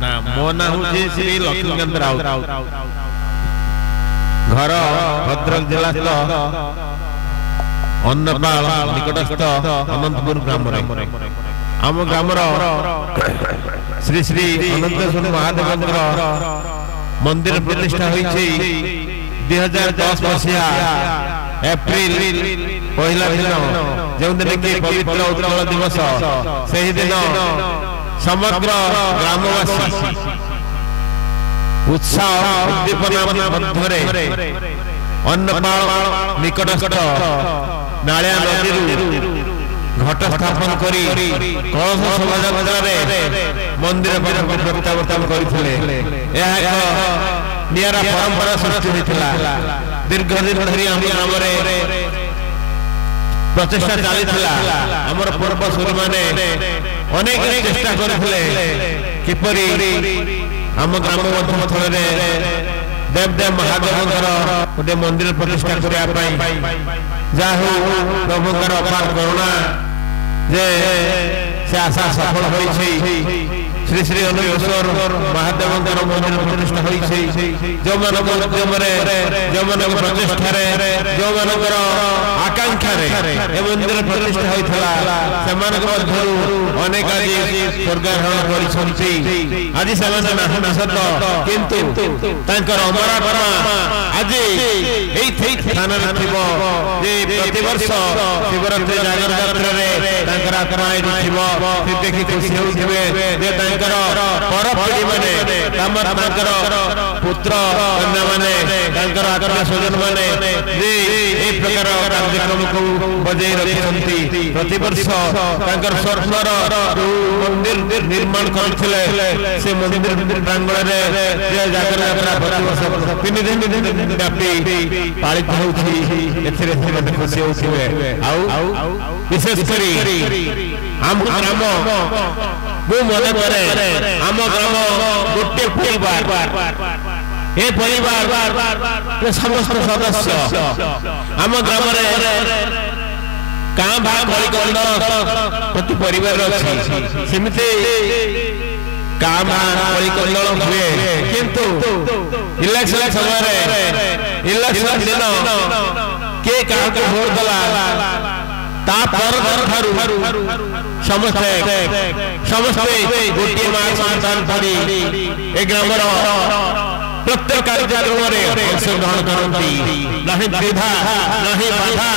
ना मो ना हूँ श्री लक्ष्मीकांत राउत घर भद्रक जिला अन्नपाल निकटस्थ अनंतपुर ग्राम आम ग्राम श्री श्री अनंतेश्वर महादेव मंदिर प्रतिष्ठा होती 2010 मसीहा एप्रिल पहला दिन जो दिन की पवित्र उत्कल दिवस से ही दिन समग्र ग्रामवासी उत्साह उद्दीपना मध्य अन्नपाल निकटस्थ नालिया नदी घट स्थापन करी कलश शोभायात्रा मंदिर प्रत्यावर्तन करथिले नियारा परंपरा सृष्टि होइथिला दीर्घ दिन धरी हम ग्राम प्रचेष्टा चलीथिला हमर पूर्वसूरी माने अनेक चेष्टा करथिले किपरि हम ग्राम मध्यस्थल रे देव महादेवଙ୍କର गोटे मंदिर प्रतिष्ठा करने जाहू प्रभुकर अपार करुणा जे से आशा सफल होई श्री श्री अनंतेश्वर महादेवଙ୍କର मंदिर प्रतिष्ठा होई जो मानव उद्यम जो मानव प्रचेष्टा जो मानकर आकांक्षा ए मंदिर प्रतिष्ठा होइथला सेमानक मध्यरु अनेक आज स्वर्गारोहण करिसंती आज सेमान नाही सत किंतु तांकर अमरात्मा आज एई स्थान थिबो जे प्रति वर्ष शिवरात्रि जागर यात्रा रे तांकर आत्मा एई थिबो से देखि खुशी होइबे जे तांकर पर पीढ़ी माने तामर तांकर पुत्र कन्या माने तांकर आत्मा स्वजन माने जे ए प्रकार कार्यक्रम को बजाय रखिसंती प्रति वर्ष तांकर स्वर्णर मंदिर निर्माण करथिले से मंदिर प्रांगण रे जे जागर यात्रा प्रति वर्ष 3 दिन व्यापी पालित होउछि एथिरे मते खुशी होउछि आउ विशेष करी हम ग्राम वो मने करे हम ग्राम गोटे परिवार ए परिवार के समस्त सदस्य हम ग्राम रे कां भा कलिकंद प्रति परिवार अछि सेमिते कां भा कलिकंद हुए किंतु इलेक्शन समय रे इलेक्शन दिन के का को वोट दला ता पर समस्ते गोटे मास संतान पड़ी ए ग्रामर प्रत्येक कार्यक्रम में अंशग्रहण करती नहीं द्विधा नहीं बाधा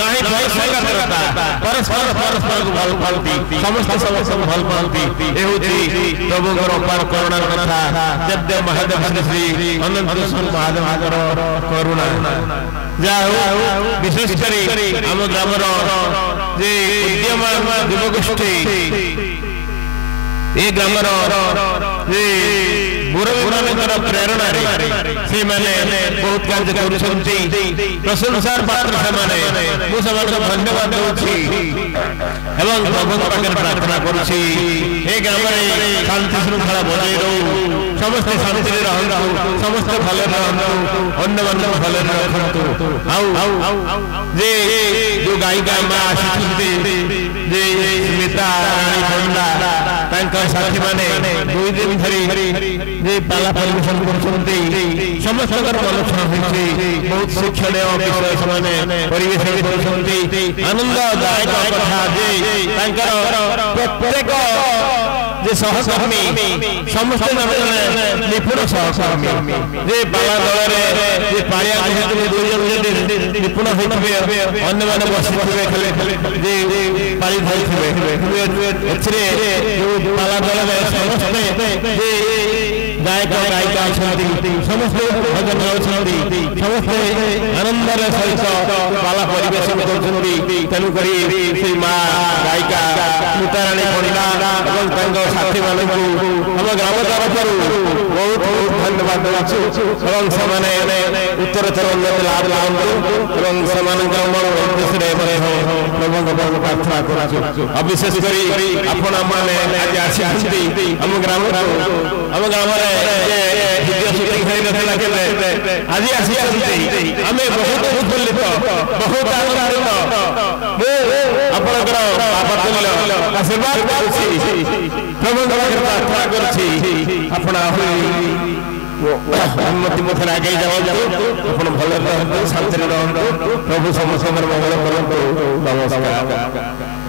नहीं द्वैषता परस्पर परस्पर को भल पाती समस्त समस्त भल पाती ए होती प्रभुकर अपार करुणा कथा जब महादेव श्री अनंतेश्वर महादेव करुणा जाहू विशेष करी हम ग्रामर जे उद्यमान युवगोष्ठी ए ग्रामर जे मुरबीमानकर प्रेरणा से माने बहुत कार्य करुछंती प्रशंसार पात्र से माने मु सबको धन्यवाद दउछि एवं प्रभुଙ୍କ पाखରେ प्रार्थना करुछि ए ग्राम रे शांति श्रृंखला बजाय रहू समस्त शांति रे रहू समस्त भले रहू अन्य मन भले रखंतु आउ जे जो गायिका मां आशिषुती जे स्मिता रानी पंडा तांका साथी माने 2 दिन धरी जे पाला परिवेशन करछंती समस्त कर आलोचना होइछि बहुत शिक्षणीय विषय समाने परिवेशन करछंती आनंददायक कथा जे तांकर प्रत्येक जे सहकर्मी समस्त जन निपुण सहकर्मी जे पाला दल रे जे पालिया जेते 2 जन निपुण होइथिबे अन्य माने बसिथिबे खाली जे पाली धरिथिबे एथरे जो पाला दल रे समस्त जे गायक गायिका समस्त भजन गाउछंती समस्त आनंदर सहित पाला परिवेशन करछंती तेनु करी से मां गायिका मुताराणी पंडा एवं तांको साथी मानकु हम ग्राम तरफरु बहुत बहुत धन्यवाद दउछु एवं समाने उत्तरतर उन्नति लाभ लाभंतु एवं समानकर मन उद्देश्य रे प्रभुଙ୍କ पाखକୁ प्रार्थना करछु विशेष करी आपण माने आज आसीछंती हम ग्राम रे वीडियो शूटिंग होई रहला के आज आसीछंती हमें बहुत उत्फुल्लित बहुत आनंदित आपनकर आशीर्वाद प्रभु प्रार्थना कर उन्नति मुखर आगे जाओ भल शांति प्रभु समस्त मंगल करूँ। नमस्कार।